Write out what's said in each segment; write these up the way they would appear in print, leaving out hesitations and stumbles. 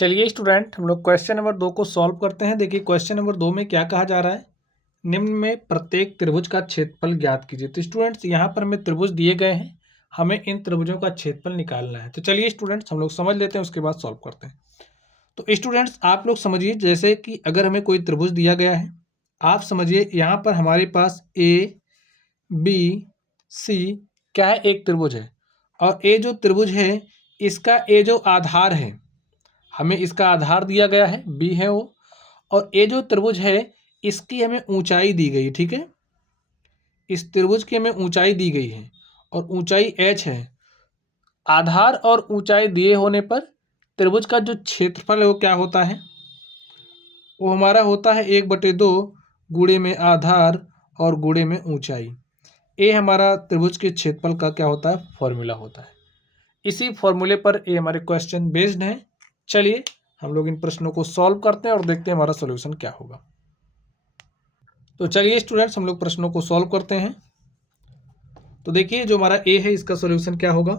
चलिए स्टूडेंट, हम लोग क्वेश्चन नंबर 2 को सॉल्व करते हैं। देखिए क्वेश्चन नंबर 2 में क्या कहा जा रहा है, निम्न में प्रत्येक त्रिभुज का क्षेत्रफल ज्ञात कीजिए। तो स्टूडेंट्स यहाँ पर हमें त्रिभुज दिए गए हैं, हमें इन त्रिभुजों का क्षेत्रफल निकालना है। तो चलिए स्टूडेंट्स हम लोग समझ लेते हैं, उसके बाद सॉल्व करते हैं। तो स्टूडेंट्स आप लोग समझिए, जैसे कि अगर हमें कोई त्रिभुज दिया गया है, आप समझिए यहाँ पर हमारे पास ए बी सी क्या है, एक त्रिभुज है। और ये जो त्रिभुज है इसका ये जो आधार है, हमें इसका आधार दिया गया है, बी है वो। और ये जो त्रिभुज है इसकी हमें ऊंचाई दी गई, ठीक है, इस त्रिभुज की हमें ऊंचाई दी गई है और ऊंचाई h है। आधार और ऊंचाई दिए होने पर त्रिभुज का जो क्षेत्रफल है वो क्या होता है, वो हमारा होता है 1/2 गुणे में आधार और गुणे में ऊंचाई। ये हमारा त्रिभुज के क्षेत्रफल का क्या होता है, फॉर्मूला होता है। इसी फॉर्मूले पर ये हमारे क्वेश्चन बेस्ड हैं। चलिए हम लोग इन प्रश्नों को सॉल्व करते हैं और देखते हैं हमारा सॉल्यूशन क्या होगा। तो चलिए स्टूडेंट्स हम लोग प्रश्नों को सॉल्व करते हैं। तो देखिए जो हमारा ए है इसका सॉल्यूशन क्या होगा,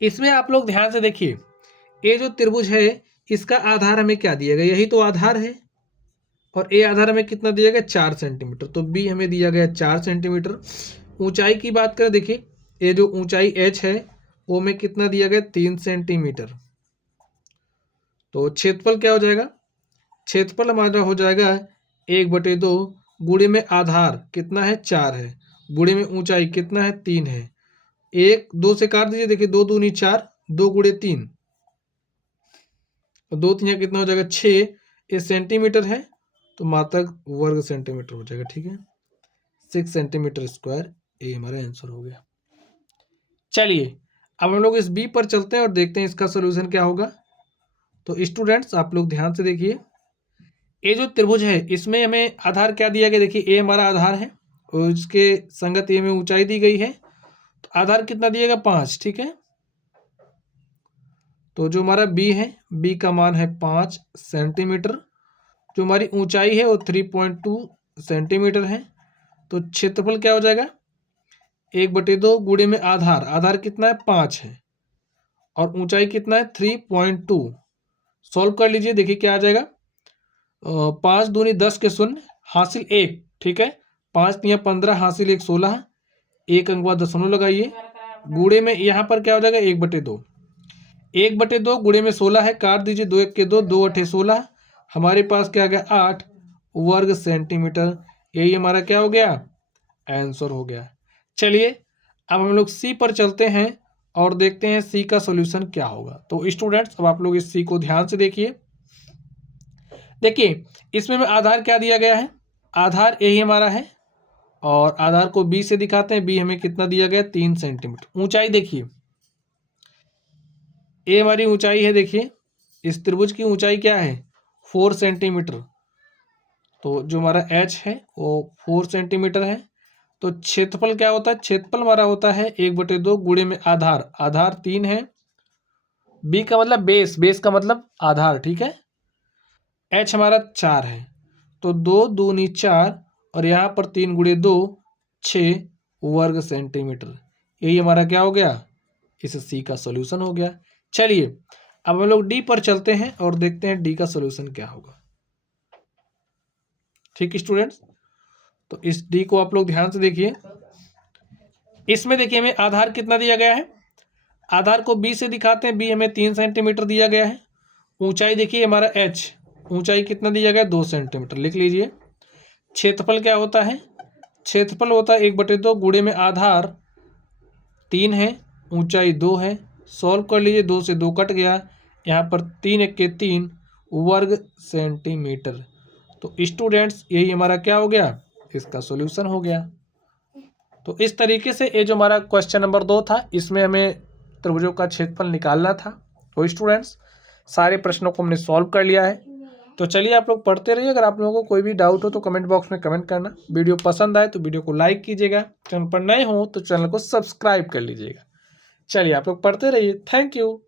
इसमें आप लोग ध्यान से देखिए, ये जो त्रिभुज है इसका आधार हमें क्या दिया गया, यही तो आधार है। और ए आधार हमें कितना दिया गया, 4 सेंटीमीटर। तो बी हमें दिया गया 4 सेंटीमीटर। ऊंचाई की बात करें, देखिए ये जो ऊंचाई h है वो में कितना दिया गया, 3 सेंटीमीटर। तो क्षेत्रफल क्या हो जाएगा, क्षेत्रफल हमारा हो जाएगा 1/2 गुणे में आधार कितना है, 4 है, गुणे में ऊंचाई कितना है, 3 है। 1 2 से काट दीजिए, देखिए 2 दूनी 4, 2 गुणे 3, 2 3 कितना हो जाएगा 6। ये सेंटीमीटर है तो मात्रक वर्ग सेंटीमीटर हो जाएगा, ठीक है, 6 सेंटीमीटर स्क्वायर। ये हमारा आंसर हो गया। चलिए अब हम लोग इस बी पर चलते हैं और देखते हैं इसका सोल्यूशन क्या होगा। तो स्टूडेंट्स आप लोग ध्यान से देखिए, ये जो त्रिभुज है इसमें हमें आधार क्या दिया गया, देखिए ए हमारा आधार है और इसके संगत ए में ऊंचाई दी गई है। तो आधार कितना दिएगा, 5, ठीक है। तो जो हमारा बी है, बी का मान है 5 सेंटीमीटर। जो हमारी ऊंचाई है वो 3.2 सेंटीमीटर है। तो क्षेत्रफल क्या हो जाएगा, 1/2 गुणे में आधार, आधार कितना है, 5 है, और ऊंचाई कितना है, 3.2। सॉल्व कर लीजिए, देखिए क्या आ जाएगा, 5 दूनी 10 के शून्य हासिल 1, ठीक है, 5 तिया 15 हासिल 1 16, 1 अंक बाद दशमलव लगाइए, गुणे में यहाँ पर क्या हो जाएगा, 1/2, 1/2 गुणे में 16 है, काट दीजिए, 2 1 के 2, 2 8 16, हमारे पास क्या आ गया, 8 वर्ग सेंटीमीटर। यही हमारा क्या हो गया, आंसर हो गया। चलिए अब हम लोग सी पर चलते हैं और देखते हैं सी का सॉल्यूशन क्या होगा। तो स्टूडेंट्स अब आप लोग इस सी को ध्यान से देखिए, देखिए इसमें में आधार क्या दिया गया है, आधार यही हमारा है और आधार को बी से दिखाते हैं। बी हमें कितना दिया गया, 3 सेंटीमीटर। ऊंचाई देखिए, ए हमारी ऊंचाई है, देखिए इस त्रिभुज की ऊंचाई क्या है, 4 सेंटीमीटर। तो जो हमारा एच है वो 4 सेंटीमीटर है। तो क्षेत्रफल क्या होता है, क्षेत्रफल हमारा होता है 1/2 गुणे में आधार, आधार 3 है। बी का मतलब बेस, बेस का मतलब आधार, ठीक है। एच हमारा 4 है, तो 2 दूनी 4 और यहाँ पर 3 गुणे 2 6 वर्ग सेंटीमीटर। यही हमारा क्या हो गया, इस सी का सॉल्यूशन हो गया। चलिए अब हम लोग डी पर चलते हैं और देखते हैं डी का सॉल्यूशन क्या होगा। ठीक स्टूडेंट्स, तो इस डी को आप लोग ध्यान से देखिए, इसमें देखिए हमें आधार कितना दिया गया है, आधार को बी से दिखाते हैं। बी हमें 3 सेंटीमीटर दिया गया है। ऊंचाई देखिए हमारा एच, ऊंचाई कितना दिया गया, 2 सेंटीमीटर, लिख लीजिए। क्षेत्रफल क्या होता है, क्षेत्रफल होता है 1/2 गुणे में आधार 3 है, ऊंचाई 2 है। सॉल्व कर लीजिए, 2 से 2 कट गया, यहाँ पर 3 1 के 3 वर्ग सेंटीमीटर। तो स्टूडेंट्स यही हमारा क्या हो गया, इसका सॉल्यूशन हो गया। तो इस तरीके से ये जो हमारा क्वेश्चन नंबर 2 था, इसमें हमें त्रिभुजों का क्षेत्रफल निकालना था। तो स्टूडेंट्स सारे प्रश्नों को हमने सॉल्व कर लिया है। तो चलिए आप लोग पढ़ते रहिए। अगर आप लोगों को कोई भी डाउट हो तो कमेंट बॉक्स में कमेंट करना। वीडियो पसंद आए तो वीडियो को लाइक कीजिएगा, चैनल पर नए हो तो चैनल को सब्सक्राइब कर लीजिएगा। चलिए आप लोग पढ़ते रहिए। Thank you.